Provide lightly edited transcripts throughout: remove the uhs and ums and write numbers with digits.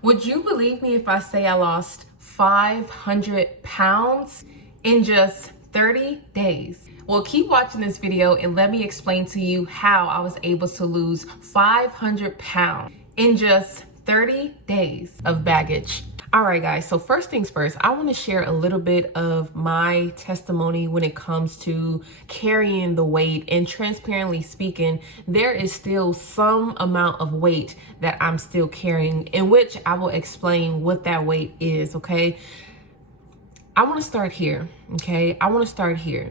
Would you believe me if I say I lost 500 pounds in just 30 days? Well, keep watching this video and let me explain to you how I was able to lose 500 pounds in just 30 days of baggage. All right, guys, so first things first, I want to share a little bit of my testimony when it comes to carrying the weight. And transparently speaking, there is still some amount of weight that I'm still carrying, in which I will explain what that weight is, okay? I want to start here, okay? I want to start here.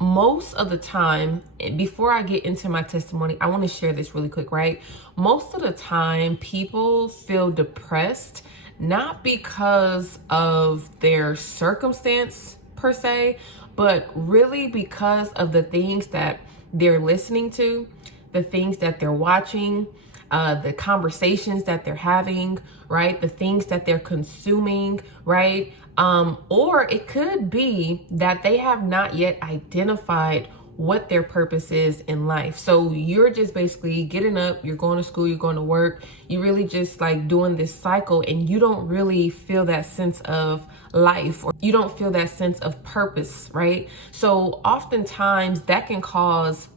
Most of the time, before I get into my testimony, I want to share this really quick, right? Most of the time, people feel depressed, not because of their circumstance per se, but really because of the things that they're listening to, the things that they're watching, the conversations that they're having, right? The things that they're consuming, right? Or it could be that they have not yet identified what their purpose is in life. So you're just basically getting up, you're going to school, you're going to work, you really just like doing this cycle, and you don't really feel that sense of life, or you don't feel that sense of purpose, right? So oftentimes that can cause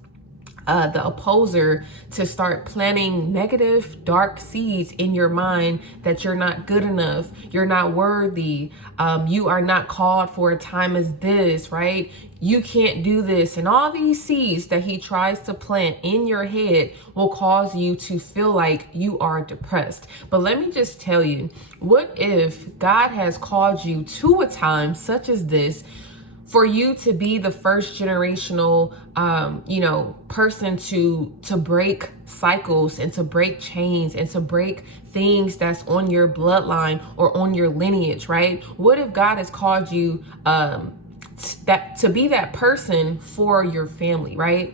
the opposer to start planting negative, dark seeds in your mind that you're not good enough, you're not worthy, you are not called for a time as this, right? You can't do this. And all these seeds that he tries to plant in your head will cause you to feel like you are depressed. But let me just tell you, what if God has called you to a time such as this for you to be the first generational, person to break cycles and to break chains and to break things that's on your bloodline or on your lineage, right? What if God has called you to be that person for your family, right?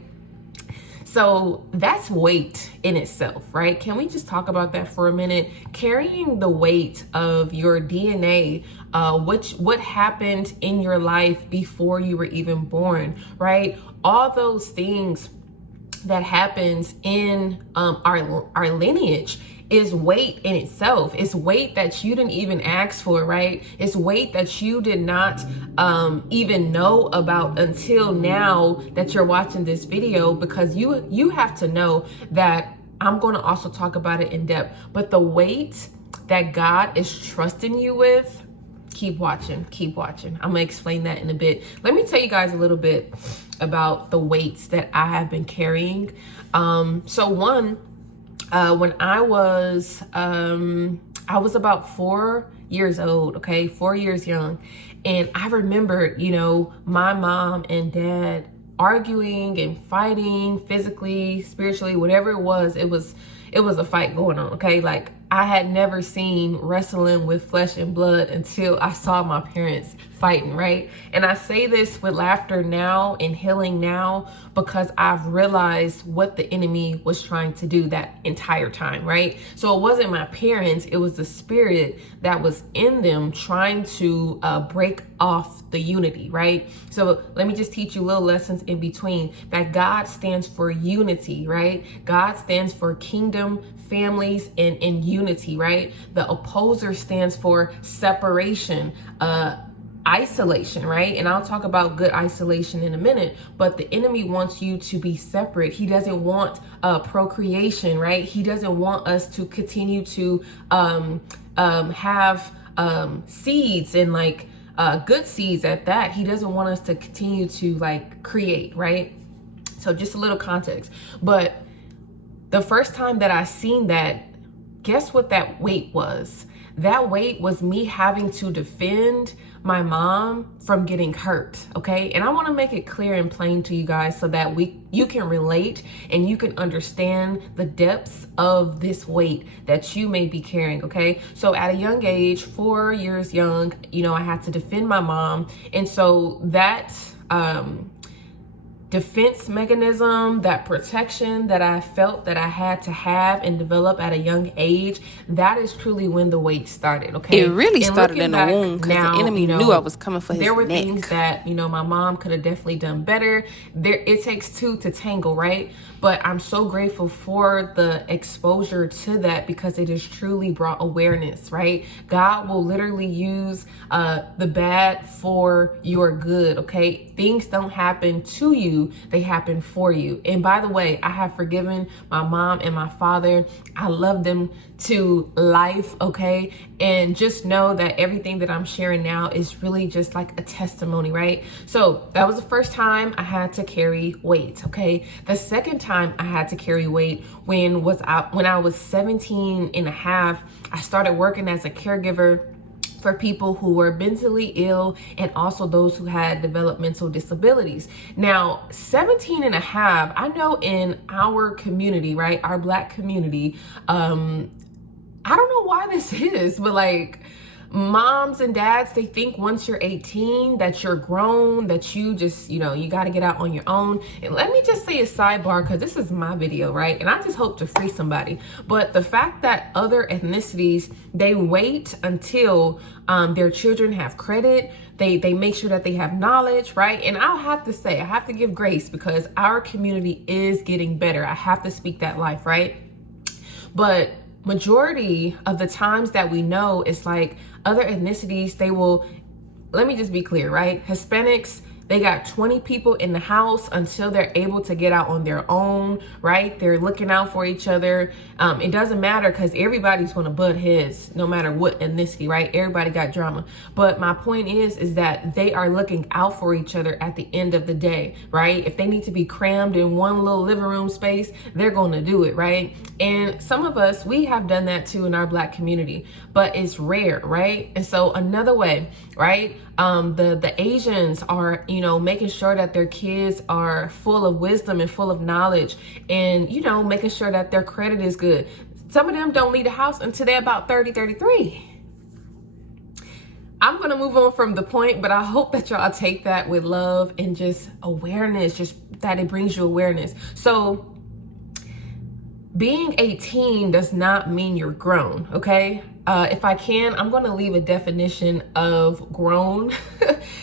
So that's weight in itself, right? Can we just talk about that for a minute? Carrying the weight of your DNA, what happened in your life before you were even born, right? All those things that happens in our lineage is weight in itself. It's weight that you didn't even ask for, right? It's weight that you did not even know about until now that you're watching this video, because you have to know that I'm going to also talk about it in depth. But the weight that God is trusting you with, keep watching. I'm gonna explain that in a bit. Let me tell you guys a little bit about the weights that I have been carrying. So one, when I was about 4 years old, okay, 4 years young. And I remember, my mom and dad arguing and fighting physically, spiritually, whatever it was a fight going on, okay? Like, I had never seen wrestling with flesh and blood until I saw my parents fighting, right? And I say this with laughter now and healing now because I've realized what the enemy was trying to do that entire time, right? So it wasn't my parents, it was the spirit that was in them trying to break off the unity, right? So let me just teach you little lessons in between, that God stands for unity, right? God stands for kingdom, families, and unity, right? The opposer stands for separation, isolation, right? And I'll talk about good isolation in a minute, but the enemy wants you to be separate. He doesn't want procreation, right? He doesn't want us to continue to have seeds, and like good seeds at that. He doesn't want us to continue to like create, right? So just a little context. But the first time that I seen that, guess what that weight was? That weight was me having to defend my mom from getting hurt, okay? And I want to make it clear and plain to you guys so that you can relate and you can understand the depths of this weight that you may be carrying, okay? So at a young age, 4 years young, I had to defend my mom. And so that defense mechanism, that protection that I felt that I had to have and develop at a young age, that is truly when the weight started, okay? It really And started in the back womb because the enemy knew I was coming for his neck. There were things that, my mom could have definitely done better. It takes two to tangle, right? But I'm so grateful for the exposure to that because it has truly brought awareness, right? God will literally use the bad for your good, okay? Things don't happen to you, they happen for you. And by the way, I have forgiven my mom and my father. I love them to life, okay? And just know that everything that I'm sharing now is really just like a testimony, right? So that was the first time I had to carry weight, okay? The second time I had to carry weight when I was 17 and a half. I started working as a caregiver for people who were mentally ill and also those who had developmental disabilities. Now, 17 and a half, I know in our community, right, our Black community, I don't know why this is, but like moms and dads, they think once you're 18 that you're grown, that you just, you got to get out on your own. And let me just say a sidebar, because this is my video, right? And I just hope to free somebody. But the fact that other ethnicities, they wait until their children have credit, they make sure that they have knowledge, right? And I'll have to say, I have to give grace because our community is getting better. I have to speak that life, right? But majority of the times that we know, it's like other ethnicities, they will, let me just be clear, right? Hispanics, they got 20 people in the house until they're able to get out on their own, right? They're looking out for each other. It doesn't matter because everybody's going to butt heads no matter what ethnicity, right? Everybody got drama. But my point is that they are looking out for each other at the end of the day, right? If they need to be crammed in one little living room space, they're going to do it, right? And some of us, we have done that too in our Black community, but it's rare, right? And so another way, right? The Asians are, making sure that their kids are full of wisdom and full of knowledge and, making sure that their credit is good. Some of them don't leave the house until they're about 30, 33. I'm going to move on from the point, but I hope that y'all take that with love and just awareness, just that it brings you awareness. So being 18 does not mean you're grown, okay? If I can, I'm going to leave a definition of grown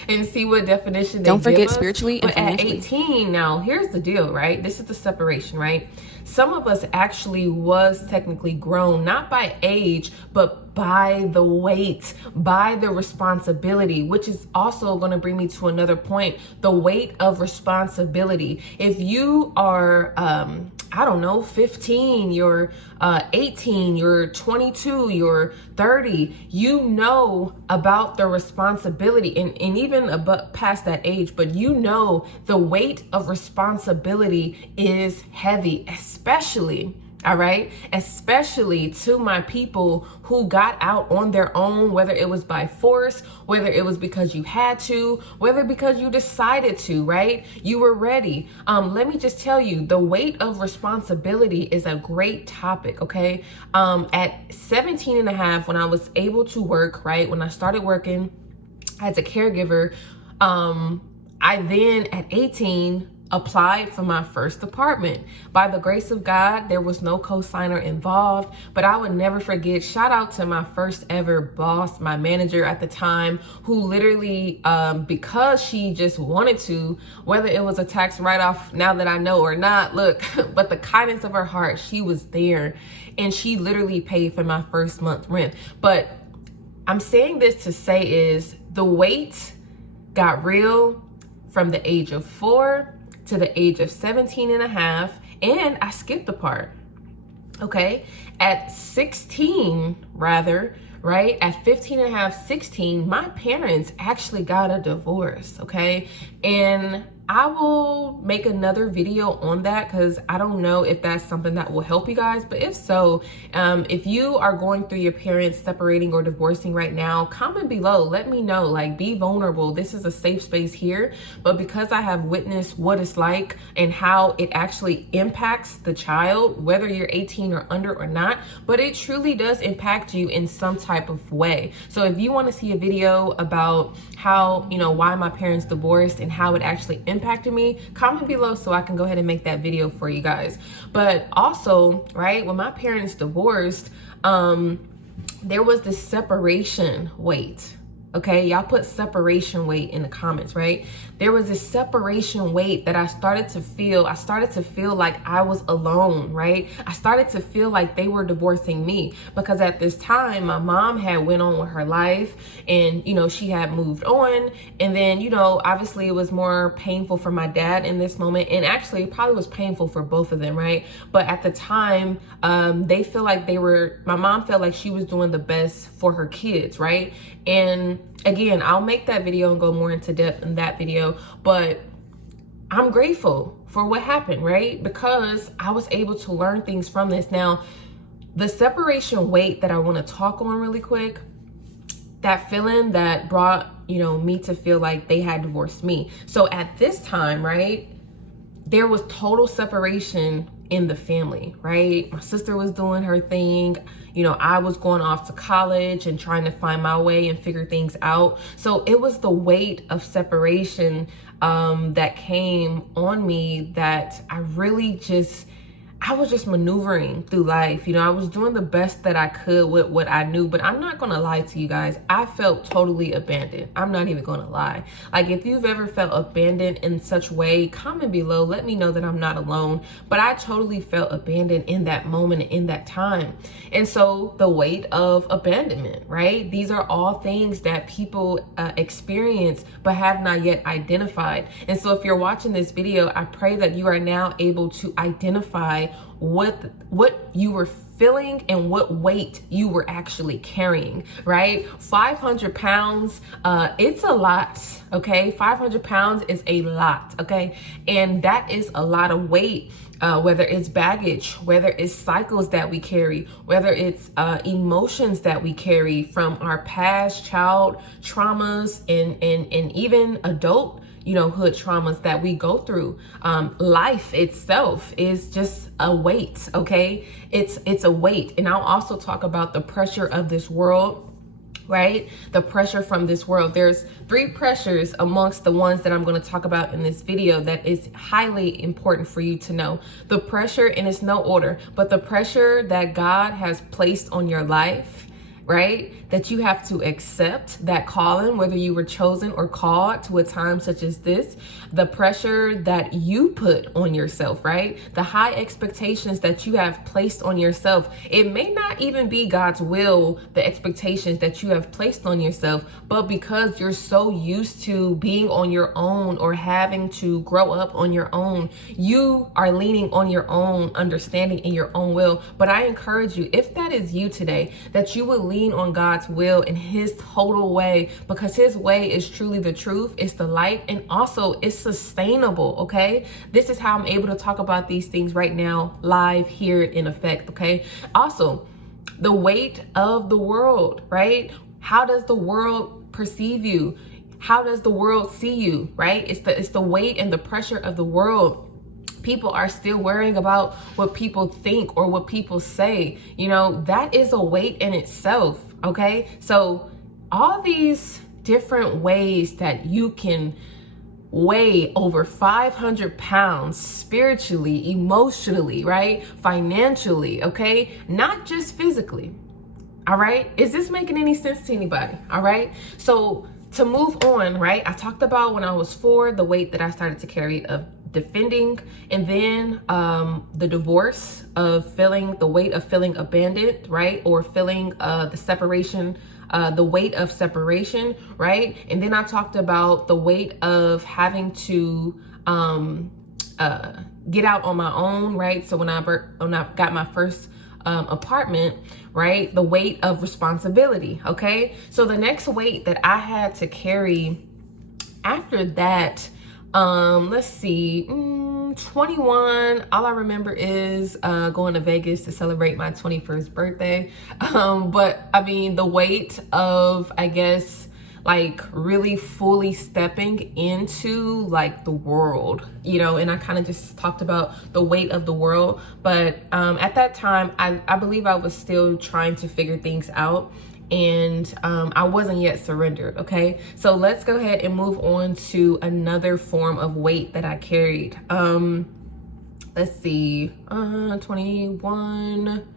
and see what definition they Don't forget give us. spiritually and But at financially. 18, now, here's the deal, right? This is the separation, right? Some of us actually was technically grown, not by age, but by the weight, by the responsibility, which is also going to bring me to another point, the weight of responsibility. If you are, 15, you're 18, you're 22, you're 30, you know about the responsibility and even past that age, but the weight of responsibility is heavy, especially to my people who got out on their own, whether it was by force, whether it was because you had to, whether because you decided to, right? You were ready. Let me just tell you, the weight of responsibility is a great topic, okay? At 17 and a half, when I was able to work, right? When I started working as a caregiver, I then at 18 applied for my first apartment. By the grace of God, there was no co-signer involved, but I would never forget, shout out to my first ever boss, my manager at the time, who literally, because she just wanted to, whether it was a tax write-off now that I know or not, look, but the kindness of her heart, she was there and she literally paid for my first month rent. But I'm saying this to say is the weight got real from the age of 4 to the age of 17 and a half, and I skipped the part, okay? At 16, rather, right? At 15 and a half, 16, my parents actually got a divorce, okay? And I will make another video on that because I don't know if that's something that will help you guys. But if so, if you are going through your parents separating or divorcing right now, comment below. Let me know. Like, be vulnerable. This is a safe space here. But because I have witnessed what it's like and how it actually impacts the child, whether you're 18 or under or not, but it truly does impact you in some type type of way. So if you want to see a video about how, why my parents divorced and how it actually impacted me, comment below so I can go ahead and make that video for you guys. But also, right, when my parents divorced, there was this separation weight. Okay, y'all put separation weight in the comments, right? There was this separation weight that I started to feel. I started to feel like I was alone, right? I started to feel like they were divorcing me, because at this time, my mom had went on with her life and, she had moved on. And then, obviously it was more painful for my dad in this moment. And actually it probably was painful for both of them, right? But at the time, they feel like my mom felt like she was doing the best for her kids, right? And again, I'll make that video and go more into depth in that video, but I'm grateful for what happened, right? Because I was able to learn things from this. Now, the separation weight that I want to talk on really quick, that feeling that brought, me to feel like they had divorced me. So at this time, right, there was total separation in the family, right? My sister was doing her thing. I was going off to college and trying to find my way and figure things out. So it was the weight of separation that came on me that I was just maneuvering through life. I was doing the best that I could with what I knew, but I'm not going to lie to you guys. I felt totally abandoned. I'm not even going to lie. Like, if you've ever felt abandoned in such way, comment below. Let me know that I'm not alone. But I totally felt abandoned in that moment, in that time. And so the weight of abandonment, right? These are all things that people experience but have not yet identified. And so if you're watching this video, I pray that you are now able to identify what you were feeling and what weight you were actually carrying, right? 500 pounds, it's a lot, okay? 500 pounds is a lot, okay? And that is a lot of weight, whether it's baggage, whether it's cycles that we carry, whether it's emotions that we carry from our past child traumas and even adult hood traumas that we go through. Life itself is just a weight, okay? It's a weight. And I'll also talk about the pressure of this world, right? The pressure from this world. There's 3 pressures amongst the ones that I'm going to talk about in this video that is highly important for you to know. The pressure, and it's no order, but the pressure that God has placed on your life, right? That you have to accept that calling, whether you were chosen or called to a time such as this. The pressure that you put on yourself, right? The high expectations that you have placed on yourself. It may not even be God's will, the expectations that you have placed on yourself, but because you're so used to being on your own or having to grow up on your own, you are leaning on your own understanding and your own will. But I encourage you, if that is you today, that you will lean on God's will in his total way, because his way is truly the truth, it's the light, and also it's sustainable, okay? This is how I'm able to talk about these things right now, live here in effect, okay? Also, the weight of the world, right? How does the world perceive you? How does the world see you, right? It's the weight and the pressure of the world. People are still worrying about what people think or what people say. That is a weight in itself, okay? So all these different ways that you can weigh over 500 pounds spiritually, emotionally, right? Financially, okay? Not just physically, all right? Is this making any sense to anybody, all right? So to move on, right? I talked about when I was 4, the weight that I started to carry of defending, and then the divorce of the weight of feeling abandoned, right? Or feeling the separation, the weight of separation, right? And then I talked about the weight of having to get out on my own, right? So when I got my first apartment, right? The weight of responsibility, okay? So the next weight that I had to carry after that, let's see, 21, all I remember is going to Vegas to celebrate my 21st birthday. But I mean, the weight of, I guess, like really fully stepping into like the world, you know. And I kind of just talked about the weight of the world, but at that time I believe I was still trying to figure things out, and I wasn't yet surrendered. Okay, so let's go ahead and move on to another form of weight that I carried. Let's see, 21.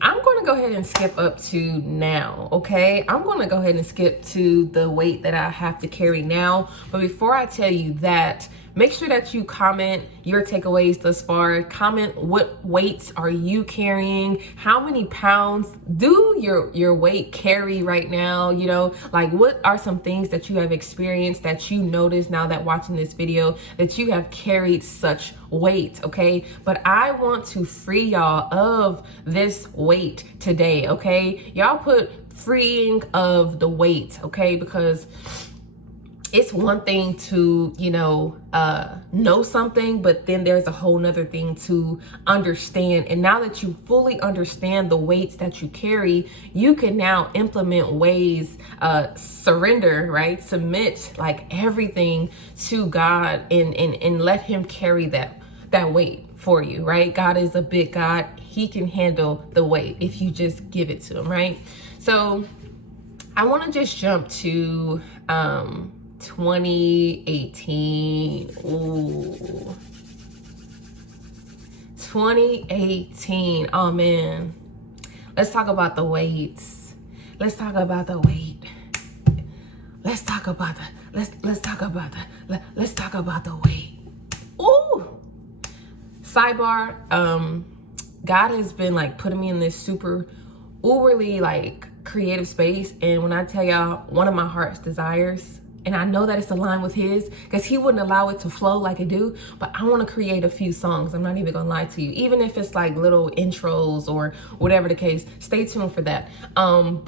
I'm going to go ahead and skip up to now, okay? I'm going to go ahead and skip to the weight that I have to carry now. But before I tell you that, make sure that you comment your takeaways thus far. Comment what weights are you carrying? How many pounds do your weight carry right now? You know, like what are some things that you have experienced that you notice now that watching this video that you have carried such weight, okay? But I want to free y'all of this weight today, okay? Y'all put freeing of the weight, okay? Because it's one thing to, you know something, but then there's a whole nother thing to understand. And now that you fully understand the weights that you carry, you can now implement ways, surrender, right? Submit like everything to God and let him carry that weight for you, right? God is a big God. He can handle the weight if you just give it to him, right? So I want to just jump to 2018. Ooh. 2018. Oh man. Let's talk about the weights. Let's talk about the weight. Let's talk about the weight. Ooh. Sidebar, God has been like putting me in this super uberly like creative space, and when I tell y'all, one of my heart's desires, and I know that it's aligned with his because he wouldn't allow it to flow like it do, but I want to create a few songs. I'm not even gonna lie to you, even if it's like little intros or whatever the case. Stay tuned for that. But